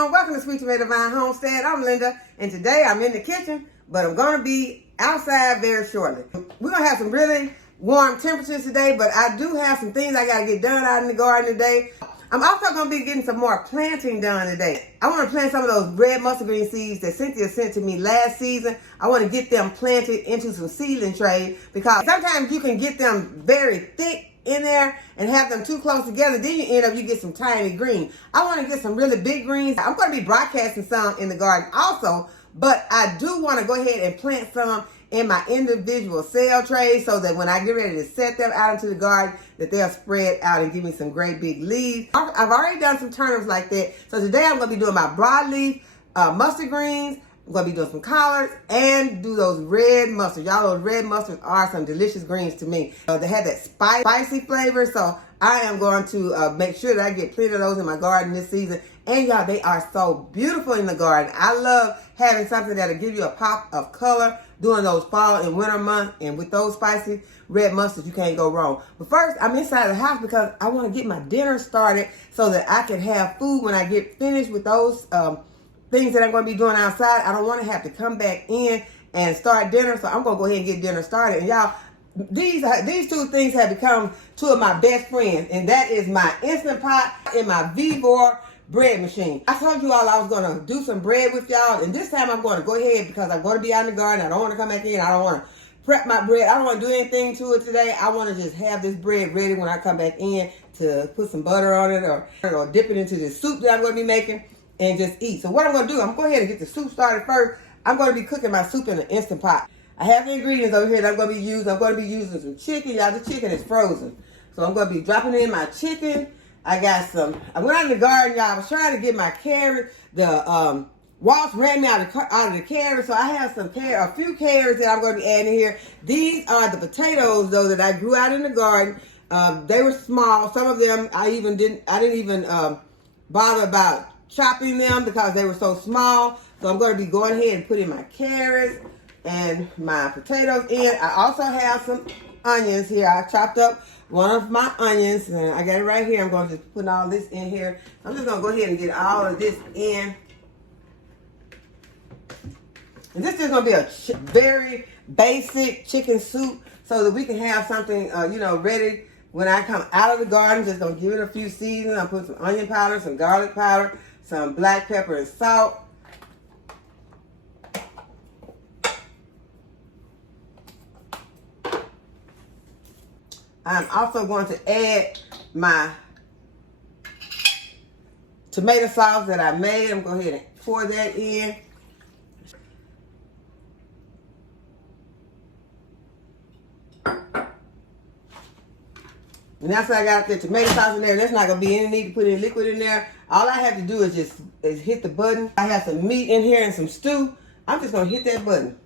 everyone. Welcome to Sweet Tomato Vine Homestead. I'm Linda, and today I'm in the kitchen, but I'm going to be outside very shortly. We're going to have some really warm temperatures today, but I do have some things I got to get done out in the garden today. I'm also going to be getting some more planting done today. I want to plant some of those red mustard green seeds that Cynthia sent to me last season. I want to get them planted into some seedling trays because sometimes you can get them very thick in there and have them too close together, then you get some tiny green. I want to get some really big greens. I'm going to be broadcasting some in the garden also, but I do want to go ahead and plant some in my individual cell trays so that when I get ready to set them out into the garden, that they'll spread out and give me some great big leaves. I've already done some turnips like that, so today I'm going to be doing my broadleaf mustard greens. I'm going to be doing some collards and do those red mustards. Y'all, those red mustards are some delicious greens to me. They have that spicy flavor, so I am going to make sure that I get plenty of those in my garden this season. And y'all, they are so beautiful in the garden. I love having something that'll give you a pop of color during those fall and winter months. And with those spicy red mustards, you can't go wrong. But first, I'm inside the house because I want to get my dinner started so that I can have food when I get finished with those things that I'm going to be doing outside. I don't want to have to come back in and start dinner, so I'm going to go ahead and get dinner started. And y'all, these two things have become two of my best friends, and that is my Instant Pot and my Vivor bread machine. I told you all I was going to do some bread with y'all, and this time I'm going to go ahead because I'm going to be out in the garden. I don't want to come back in. I don't want to prep my bread. I don't want to do anything to it today. I want to just have this bread ready when I come back in to put some butter on it or dip it into the soup that I'm going to be making and just eat. So what I'm going to do, I'm going to go ahead and get the soup started first. I'm going to be cooking my soup in an Instant Pot. I have the ingredients over here that I'm going to be using. I'm going to be using some chicken. Y'all, the chicken is frozen. So I'm going to be dropping in my chicken. I went out in the garden, y'all. I was trying to get my carrot. The wasp ran me out of the carrot. So I have a few carrots that I'm going to be adding here. These are the potatoes, though, that I grew out in the garden. They were small. Some of them I didn't even bother about chopping them because they were so small. So I'm going to be going ahead and putting my carrots and my potatoes in. I also have some onions here. I chopped up one of my onions and I got it right here. I'm going to just put all this in here. I'm just going to go ahead and get all of this in. And this is going to be a very basic chicken soup so that we can have something, ready when I come out of the garden. Just going to give it a few seasons. I'll put some onion powder, some garlic powder, some black pepper and salt. I'm also going to add my tomato sauce that I made. I'm going to go ahead and pour that in. And that's what I got the tomato sauce in there. There's not going to be any need to put any liquid in there. All I have to do is just hit the button. I have some meat in here and some stew. I'm just going to hit that button.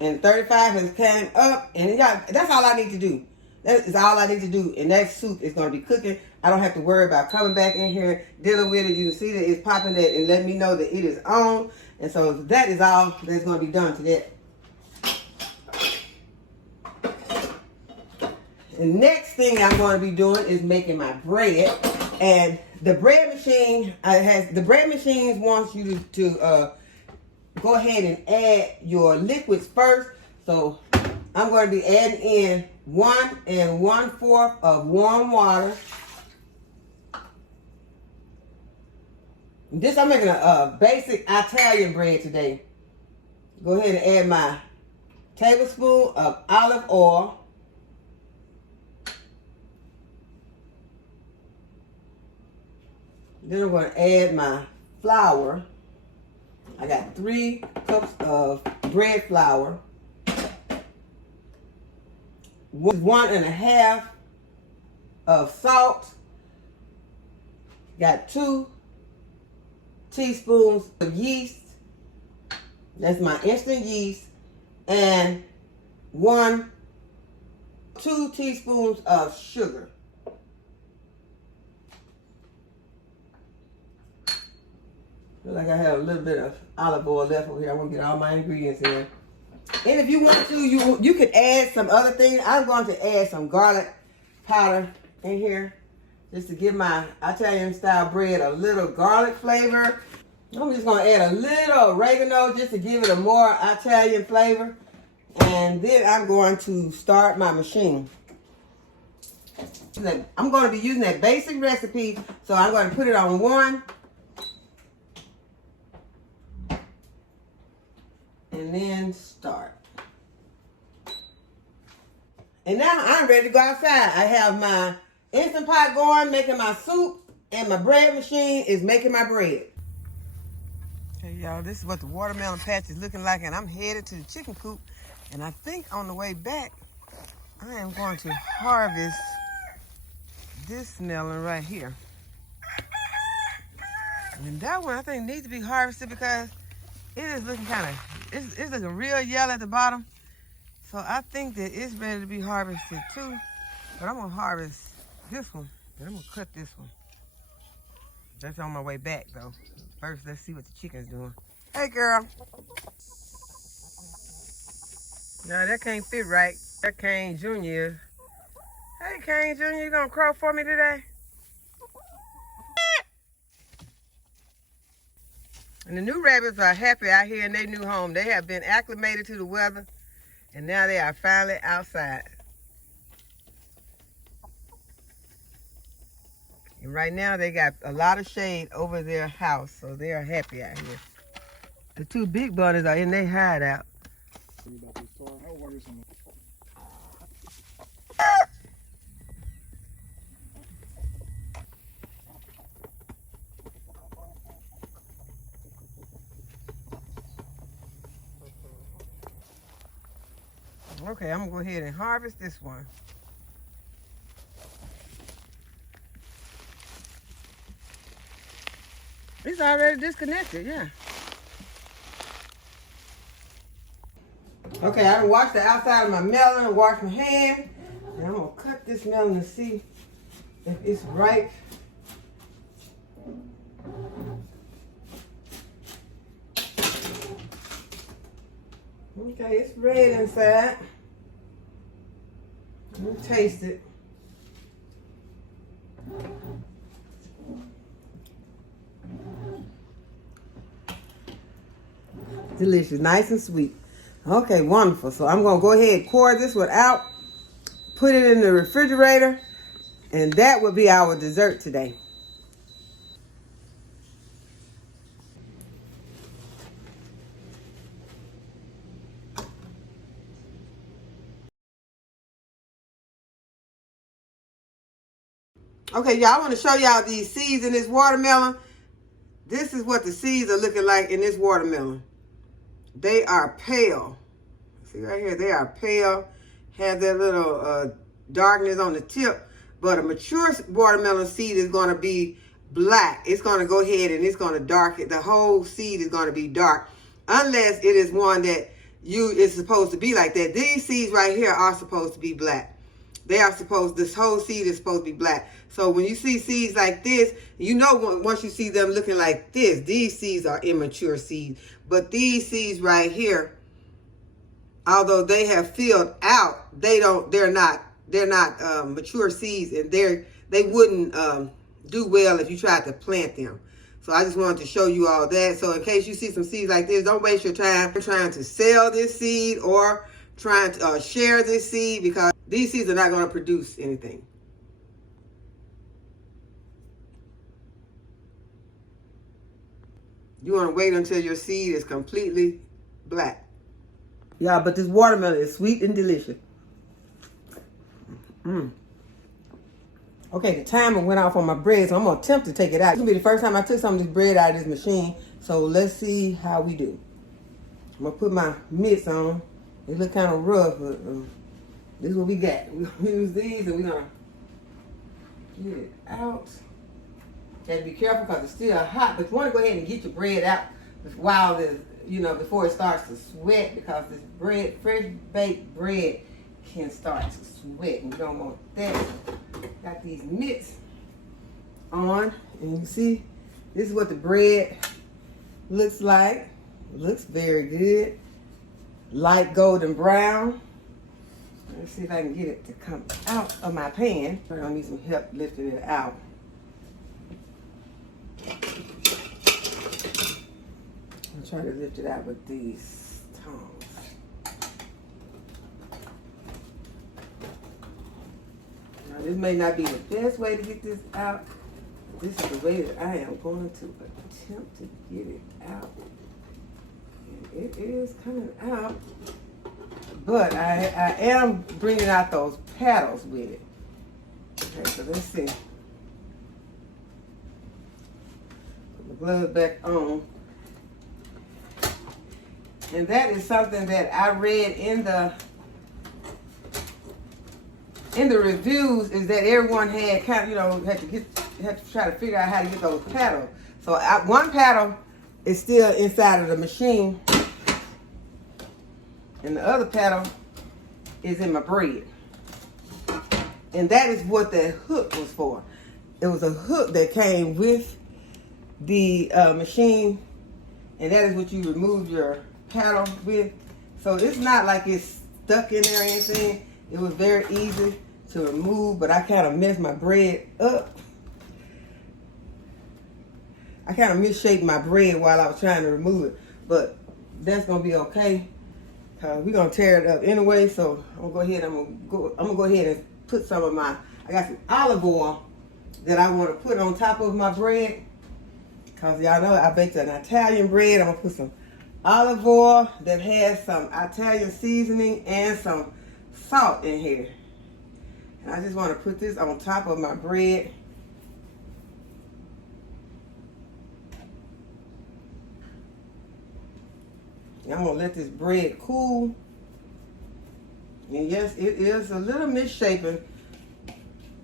And 35 has came up. And y'all, that's all I need to do. That is all I need to do. And that soup is going to be cooking. I don't have to worry about coming back in here, dealing with it. You can see that it's popping that and letting me know that it is on. And so that is all that's going to be done to that. The next thing I'm going to be doing is making my bread. And the bread machine wants you to go ahead and add your liquids first. So I'm going to be adding in 1 1/4 of warm water. I'm making a basic Italian bread today. Go ahead and add my tablespoon of olive oil. Then I'm going to add my flour. I got 3 cups of bread flour. 1 1/2 of salt. Got 2 teaspoons of yeast. That's my instant yeast. And 2 teaspoons of sugar. Feel like I have a little bit of olive oil left over here. I want to get all my ingredients in. And if you want to, you could add some other things. I'm going to add some garlic powder in here. just to give my Italian style bread a little garlic flavor. I'm just gonna add a little oregano just to give it a more Italian flavor. And then I'm going to start my machine. I'm going to be using that basic recipe, so I'm going to put it on 1. And then start. And now I'm ready to go outside. I have my Instant Pot going, making my soup, and my bread machine is making my bread. Okay, y'all, this is what the watermelon patch is looking like, and I'm headed to the chicken coop. And I think on the way back, I am going to harvest this melon right here. And that one I think needs to be harvested because it is looking it's looking real yellow at the bottom. So I think that it's ready to be harvested too. But I'm gonna harvest this one, and I'm gonna cut this one. That's on my way back though. First, let's see what the chicken's doing. Hey girl. No, that can't fit right. That Kane Jr. Hey Kane Jr., you gonna crow for me today? And the new rabbits are happy out here in their new home. They have been acclimated to the weather, and now they are finally outside. And right now they got a lot of shade over their house, so they are happy out here. The 2 big bunnies are in their hideout. Okay, I'm gonna go ahead and harvest this one. It's already disconnected, yeah. Okay, I washed the outside of my melon and washed my hand. And I'm gonna cut this melon and see if it's ripe. Okay, it's red inside. Let me taste it. Delicious, nice and sweet. Okay, wonderful. So I'm gonna go ahead and pour this one out, put it in the refrigerator, and that will be our dessert today. Okay, y'all, I want to show y'all these seeds in this watermelon. This is what the seeds are looking like in this watermelon. They are pale. See right here, they are pale. Have that little darkness on the tip. But a mature watermelon seed is going to be black. It's going to go ahead and it's going to darken. The whole seed is going to be dark. Unless it is one that is supposed to be like that. These seeds right here are supposed to be black. This whole seed is supposed to be black. So when you see seeds like this, you know once you see them looking like this, these seeds are immature seeds. But these seeds right here, although they have filled out, they're not mature seeds, and they wouldn't do well if you tried to plant them. So I just wanted to show you all that. So in case you see some seeds like this, don't waste your time trying to sell this seed or trying to share this seed, because these seeds are not going to produce anything. You want to wait until your seed is completely black. Yeah, but this watermelon is sweet and delicious. Okay, the timer went off on my bread, so I'm going to attempt to take it out. It's going to be the first time I took some of this bread out of this machine. So let's see how we do. I'm going to put my mitts on. They look kind of rough, but this is what we got. We're going to use these, and we're going to get it out. You have to be careful because it's still hot, but you want to go ahead and get your bread out while this, before it starts to sweat, because this bread, fresh baked bread, can start to sweat, and you don't want that. Got these mitts on, and you see, this is what the bread looks like. It looks very good. Light golden brown. Let's see if I can get it to come out of my pan. I'm gonna need some help lifting it out. I'll try to lift it out with these tongs. Now this may not be the best way to get this out. This is the way that I am going to attempt to get it out. And it is coming out. But I am bringing out those paddles with it. Okay, so let's see. Put my glove back on. And that is something that I read in the reviews, is that everyone had kind of, you know, had to try to figure out how to get those paddles. So one paddle is still inside of the machine, and the other paddle is in my bread. And that is what that hook was for. It was a hook that came with the machine, and that is what you remove your paddle with. So it's not like it's stuck in there or anything. It was very easy to remove, but I kind of messed my bread up. I kind of misshaped my bread while I was trying to remove it, but that's gonna be okay. We're gonna tear it up anyway, so I'm gonna go ahead and put some of I got some olive oil that I want to put on top of my bread. Cause y'all know I baked an Italian bread. I'm gonna put some olive oil that has some Italian seasoning and some salt in here. And I just want to put this on top of my bread. I'm gonna let this bread cool. And yes, it is a little misshapen,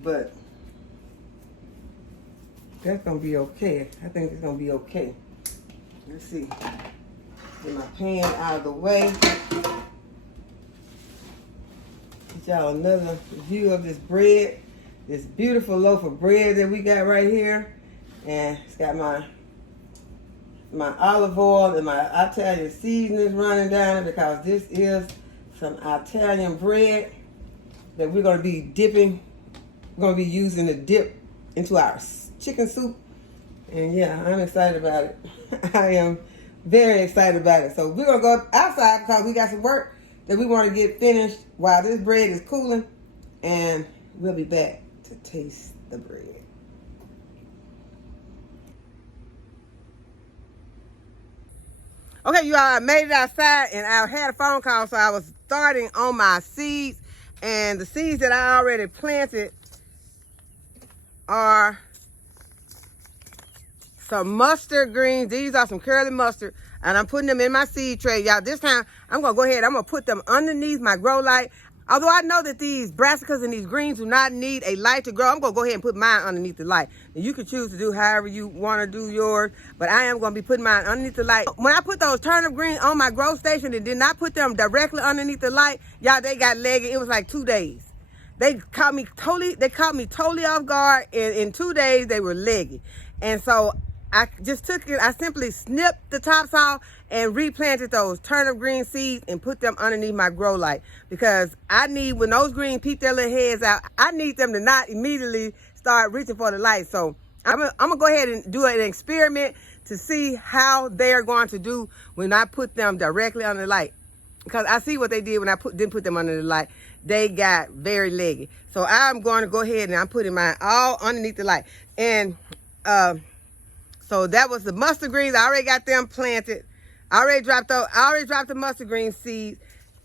but that's gonna be okay. I think it's gonna be okay. Let's see. Get my pan out of the way. Get y'all another view of this bread. This beautiful loaf of bread that we got right here. And it's got my olive oil and my Italian seasonings running down it, because this is some Italian bread that we're going to be dipping. We're going to be using to dip into our chicken soup. And yeah, I'm excited about it. I am very excited about it. So we're going to go outside because we got some work that we want to get finished while this bread is cooling. And we'll be back to taste the bread. Okay, you all, I made it outside and I had a phone call, so I was starting on my seeds. And the seeds that I already planted are some mustard greens. These are some curly mustard, and I'm putting them in my seed tray. Y'all, this time I'm gonna go ahead, I'm gonna put them underneath my grow light. Although I know that these brassicas and these greens do not need a light to grow, I'm gonna go ahead and put mine underneath the light. And you can choose to do however you wanna do yours, but I am gonna be putting mine underneath the light. When I put those turnip greens on my grow station and did not put them directly underneath the light, y'all, they got leggy. It was like 2 days. They caught me totally off guard. In 2 days, they were leggy. And so I just took it, I simply snipped the tops off and replanted those turnip green seeds and put them underneath my grow light, because I need, when those greens peep their little heads out, I need them to not immediately start reaching for the light. So I'm gonna go ahead and do an experiment to see how they're going to do when I put them directly under the light. Because I see what they did when I didn't put them under the light. They got very leggy. So I'm going to go ahead and I'm putting mine all underneath the light. And so that was the mustard greens. I already got them planted. I already dropped the mustard green seeds.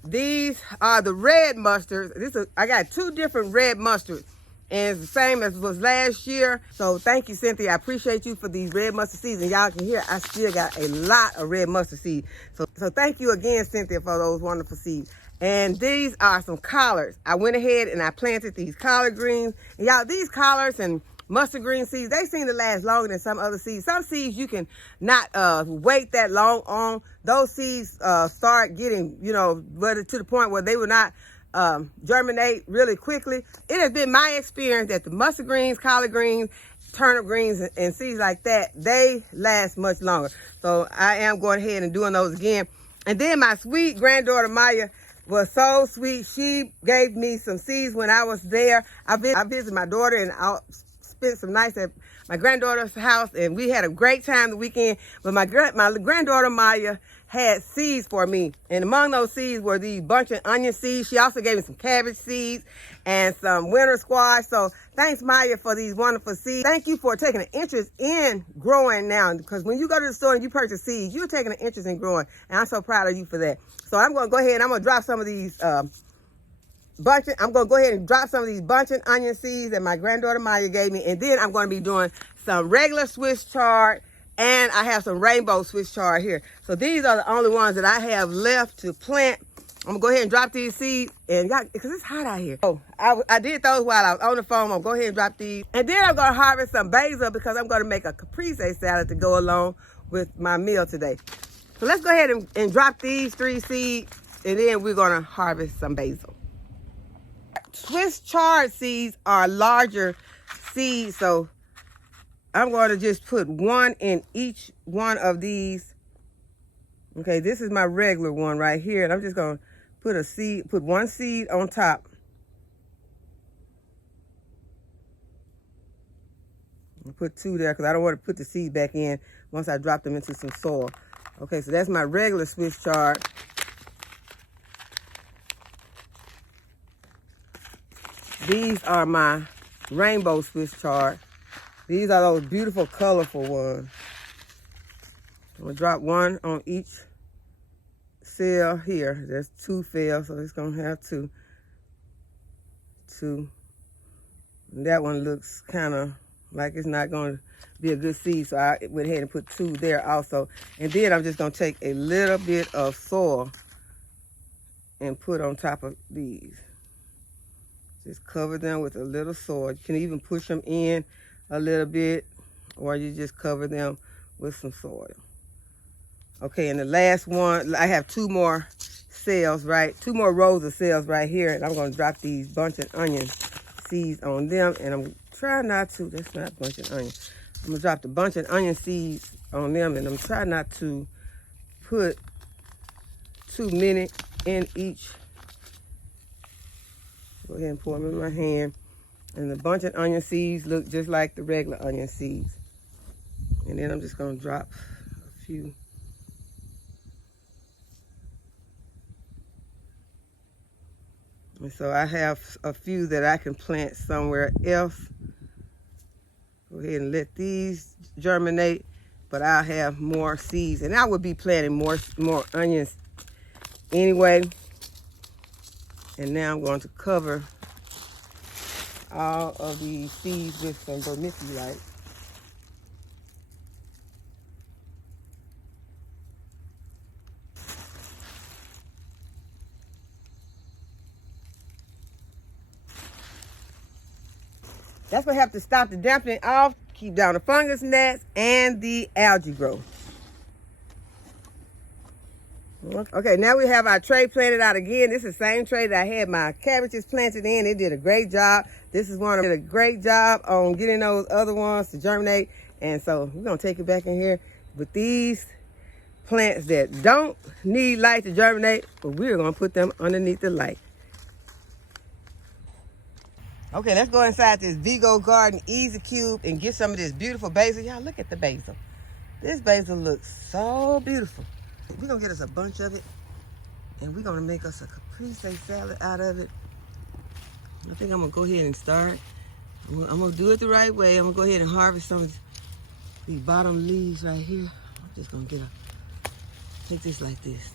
These are the red mustards. I got 2 different red mustards, and it's the same as was last year. So thank you, Cynthia. I appreciate you for these red mustard seeds. And y'all can hear I still got a lot of red mustard seeds. So thank you again, Cynthia, for those wonderful seeds. And these are some collards. I went ahead and I planted these collard greens. And y'all, these collards and mustard green seeds, they seem to last longer than some other seeds. Some seeds you can not wait that long on. Those seeds start getting, to the point where they will not germinate really quickly. It has been my experience that the mustard greens, collard greens, turnip greens, and seeds like that, they last much longer. So I am going ahead and doing those again. And then my sweet granddaughter Maya, was so sweet. She gave me some seeds when I was there. I visited my daughter and I spent some nights at my granddaughter's house, and we had a great time the weekend. But my granddaughter Maya had seeds for me, and among those seeds were these bunch of onion seeds. She also gave me some cabbage seeds and some winter squash. So thanks, Maya, for these wonderful seeds. Thank you for taking an interest in growing now, because when you go to the store and you purchase seeds, you're taking an interest in growing, and I'm so proud of you for that. So I'm going to go ahead and I'm going to drop some of these bunch of onion seeds that my granddaughter Maya gave me, and then I'm going to be doing some regular Swiss chard, and I have some rainbow Swiss chard here. So these are the only ones that I have left to plant. I'm gonna go ahead and drop these seeds, and because it's hot out here. Oh, I did those while I was on the phone. I'm gonna go ahead and drop these, and then I'm gonna harvest some basil because I'm gonna make a caprese salad to go along with my meal today. So let's go ahead and drop these 3 seeds, and then we're gonna harvest some basil. Swiss chard seeds are larger seeds, so I'm going to just put 1 in each one of these. Okay, this is my regular one right here, and I'm just going to put 1 seed on top. I'll put 2 there because I don't want to put the seed back in once I drop them into some soil. Okay, so that's my regular Swiss chard. These are my rainbow Swiss chard. These are those beautiful, colorful ones. I'm gonna drop 1 on each cell here. There's 2 cells, so it's gonna have 2. And that one looks kind of like it's not gonna be a good seed, so I went ahead and put 2 there also. And then I'm just gonna take a little bit of soil and put on top of these. Just cover them with a little soil. You can even push them in a little bit, or you just cover them with some soil. Okay, and the last one, I have 2 more cells, right? 2 more rows of cells right here, and I'm gonna drop these bunch of onion seeds on them, and I'm trying not to, that's not bunch of onion. I'm gonna drop the bunch of onion seeds on them, and I'm trying not to put too many in each. Go ahead and pour them in my hand. And the bunch of onion seeds look just like the regular onion seeds. And then I'm just gonna drop a few. And so I have a few that I can plant somewhere else. Go ahead and let these germinate, but I'll have more seeds. And I would be planting more onions anyway. And now I'm going to cover all of these seeds with some vermiculite. That's what helps to stop the dampening off, keep down the fungus gnats and the algae growth. Okay, now we have our tray planted out again. This is the same tray that I had my cabbages planted in. It did a great job. This is one that did a great job on getting those other ones to germinate. And so we're gonna take it back in here with these plants that don't need light to germinate, but we're gonna put them underneath the light. Okay, let's go inside this Vigo Garden Easy Cube and get some of this beautiful basil. Y'all look at the basil. This basil looks so beautiful. We're gonna get us a bunch of it, and we're gonna make us a caprese salad out of it. I think I'm gonna go ahead and start. I'm gonna do it the right way. I'm gonna go ahead and harvest some of these bottom leaves right here. I'm just gonna take this like this.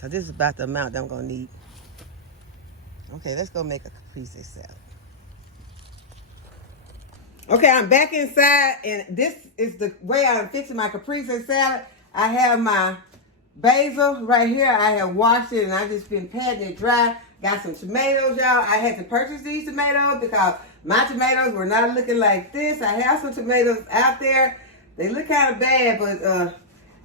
So this is about the amount that I'm gonna need. Okay, let's go make a caprese salad. Okay, I'm back inside, and this is the way I'm fixing my caprese salad. I have my basil right here. I have washed it, and I've just been patting it dry. Got some tomatoes, y'all. I had to purchase these tomatoes because my tomatoes were not looking like this. I have some tomatoes out there. They look kind of bad, but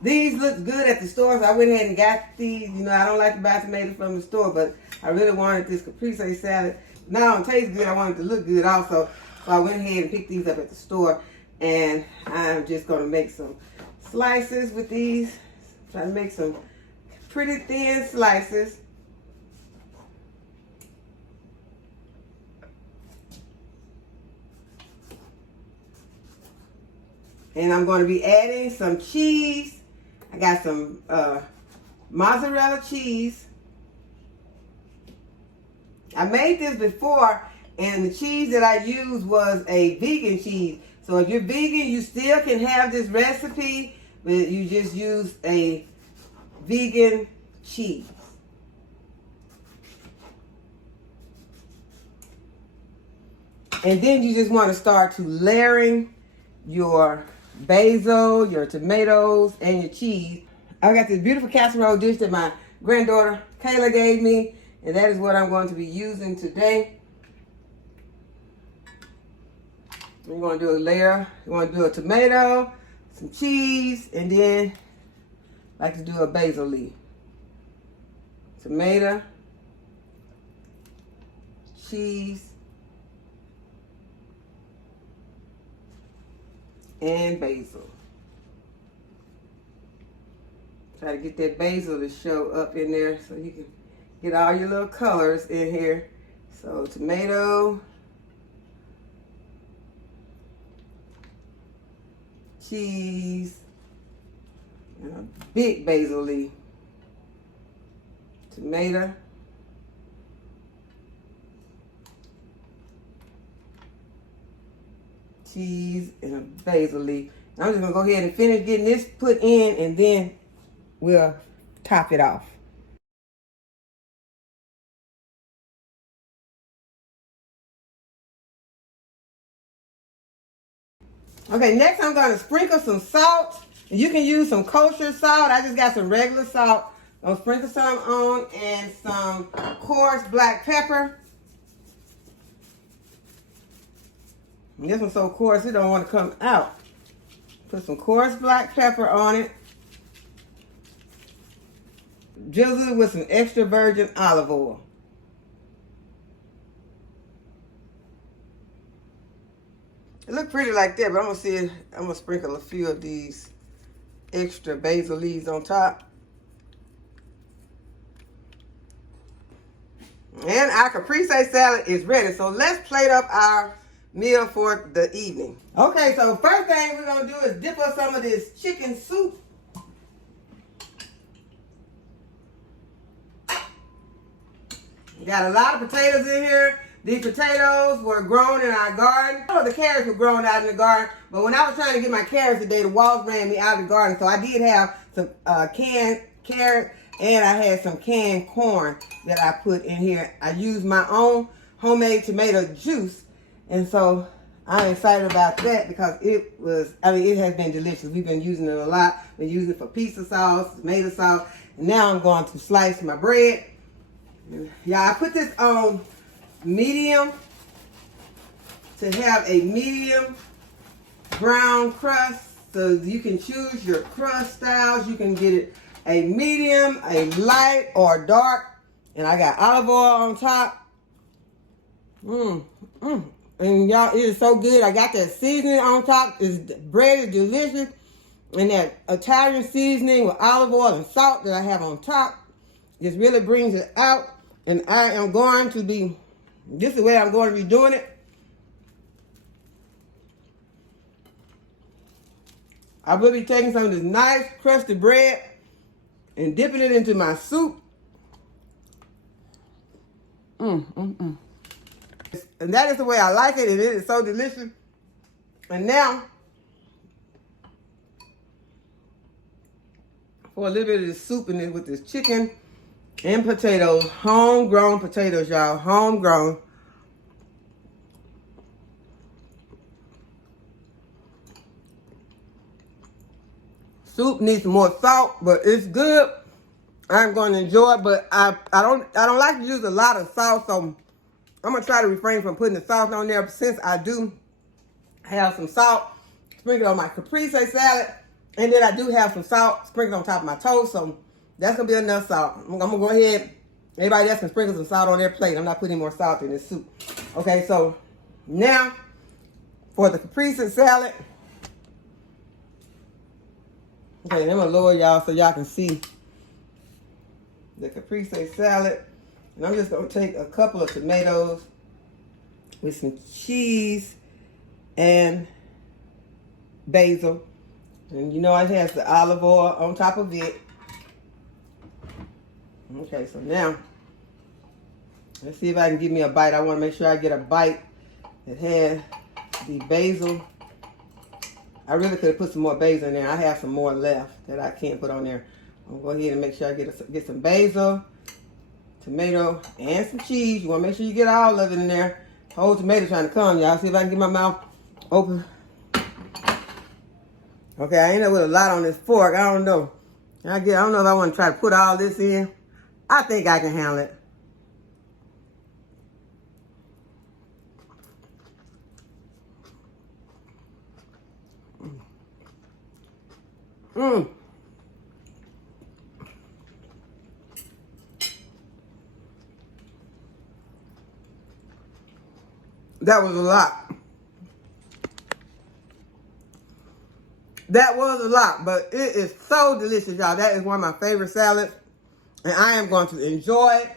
these look good at the store, so I went ahead and got these. You know, I don't like to buy tomatoes from the store, but I really wanted this caprese salad. Not only taste good, I wanted it to look good also. So I went ahead and picked these up at the store, and I'm just going to make some slices with these. Try to make some pretty thin slices. And I'm going to be adding some cheese. I got some mozzarella cheese. I made this before, and the cheese that I used was a vegan cheese. So if you're vegan, you still can have this recipe, but you just use a vegan cheese. And then you just want to start to layering your basil, your tomatoes, and your cheese. I got this beautiful casserole dish that my granddaughter Kayla gave me, and that is what I'm going to be using today. We're going to do a layer. We're going to do a tomato, some cheese, and then I like to do a basil leaf. Tomato, cheese, and basil. Try to get that basil to show up in there so you can get all your little colors in here. So tomato, cheese, and a big basil leaf. Tomato, cheese, and a basil leaf. I'm just gonna go ahead and finish getting this put in, and then we'll top it off. Okay, next I'm gonna sprinkle some salt. You can use some kosher salt. I just got some regular salt. I'll sprinkle some on, and some coarse black pepper. And this one's so coarse it don't want to come out. Put some coarse black pepper on it. Drizzle it with some extra virgin olive oil. It look pretty like that, but I'm gonna sprinkle a few of these extra basil leaves on top. And our caprese salad is ready. So let's plate up our meal for the evening. Okay, so first thing we're gonna do is dip up some of this chicken soup. We got a lot of potatoes in here. These potatoes were grown in our garden. The carrots were grown out in the garden, but when I was trying to get my carrots today, the walls ran me out of the garden. So I did have some canned carrot, and I had some canned corn that I put in here. I used my own homemade tomato juice, and so I'm excited about that because it has been delicious. We've been using it a lot. Been using it for pizza sauce, tomato sauce, and now I'm going to slice my bread. Yeah, I put this on medium to have a medium brown crust, so you can choose your crust styles. You can get it a medium, a light, or dark. And I got olive oil on top. And y'all, it is so good. I got that seasoning on top. The bread is delicious. And that Italian seasoning with olive oil and salt that I have on top just really brings it out. And I am going to be, this is the way I'm going to be doing it. I will be taking some of this nice crusty bread and dipping it into my soup. And that is the way I like it, and it is so delicious. And now, for a little bit of this soup in it with this chicken and potatoes, homegrown potatoes, y'all, homegrown. Soup needs some more salt, but it's good. I'm going to enjoy it, but I don't like to use a lot of salt, so I'm gonna try to refrain from putting the salt on there. Since I do have some salt sprinkled on my caprese salad, and then I do have some salt sprinkled on top of my toast, so that's gonna be enough salt. I'm gonna go ahead. Everybody else can sprinkle some salt on their plate. I'm not putting more salt in this soup. Okay, so now for the caprese salad. Okay, I'm gonna lower y'all so y'all can see the caprese salad. And I'm just gonna take a couple of tomatoes with some cheese and basil. And you know it has the olive oil on top of it. Okay, so now, let's see if I can give me a bite. I want to make sure I get a bite that has the basil. I really could have put some more basil in there. I have some more left that I can't put on there. I'm going to go ahead and make sure I get some basil, tomato, and some cheese. You want to make sure you get all of it in there. Whole tomato trying to come, y'all. See if I can get my mouth open. Okay, I ended up with a lot on this fork. I don't know. I don't know if I want to try to put all this in. I think I can handle it. Mmm. That was a lot. That was a lot, but it is so delicious, y'all. That is one of my favorite salads, and I am going to enjoy it.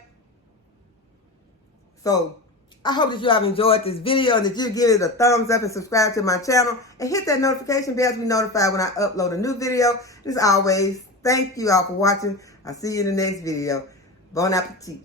So, I hope that you have enjoyed this video and that you give it a thumbs up and subscribe to my channel and hit that notification bell to be notified when I upload a new video. As always, thank you all for watching. I'll see you in the next video. Bon appetit.